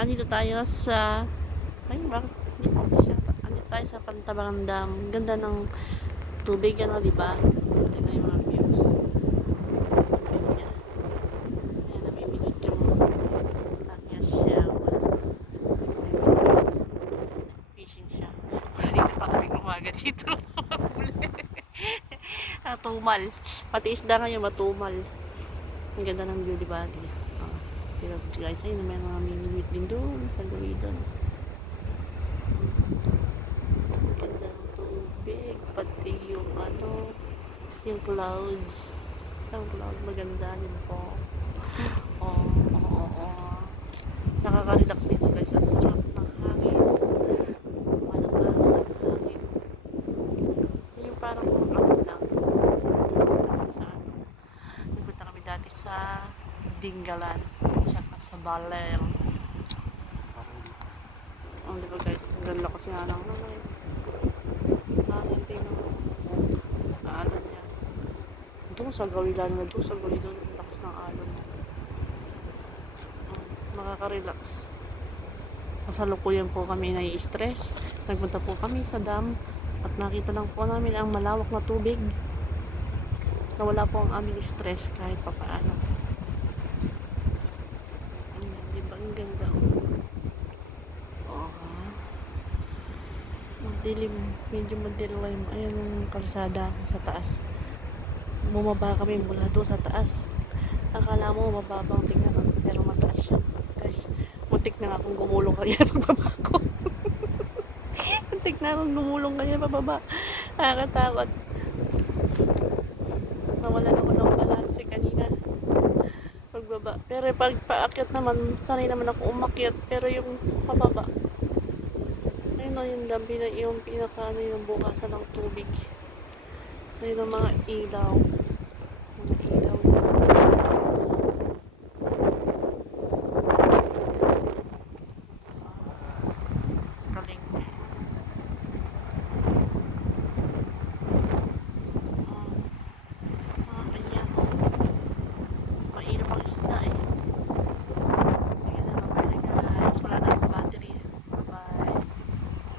Andito tayo sa bakit hindi po siya. Andito tayo sa Pantabangan Dam. Ganda ng tubig, ano, di ba? Tingnan yung mga views. View niya. Ayan, namimilot yung aking siya. Fishing siya. Dito pa kami umaga dito. Tumal. Pati isda ngayon matumal. Ang ganda ng view, di ba? Pero guys, ayun, may mga mimimit din doon sa gawidon. Ganda ng tubig, pati yung ano, yung clouds. Ang cloud maganda din po. Nakaka-relax dito guys. Ang sarap ng hangin. Malakas ang hangin. Yung parang ano lang. Sa ano. Nagpunta kami dati sa Dingalan. Tsaka sa Baler. Di ba guys? Ang ganda kasi nga lang naman. Hangin tingnan mo. Alon niya. Doon sa gawilan na doon sa gawidon. Ang lakas ng alon. Nakaka-relax. Kasalukuyan po kami nai-stress. Nagpunta po kami sa dam at nakita lang po namin ang malawak na tubig. Nawala po ang aming stress kahit papaano. Diba ang ganda? Madilim, medyo madilim. Ayan yung kalsada sa taas. Bumaba kami mula doon sa taas. Akala mo mababang tingnan, pero mataas siya. Guys, muntik na akong gumulong kaya pagbaba ko. Muntik na akong gumulong kaya pababa. Nakakatakot. Nawala naman ng balanse kanina pagbaba. Pero pag paakyat naman, sanay naman ako umakyat. Pero yung pababa, ayun o, yung dam, yung pinaka ano yung bukasan ng tubig. Ayun ang mga ilaw. Mga ilaw. Galing. Ayan. Mainam ang isda eh.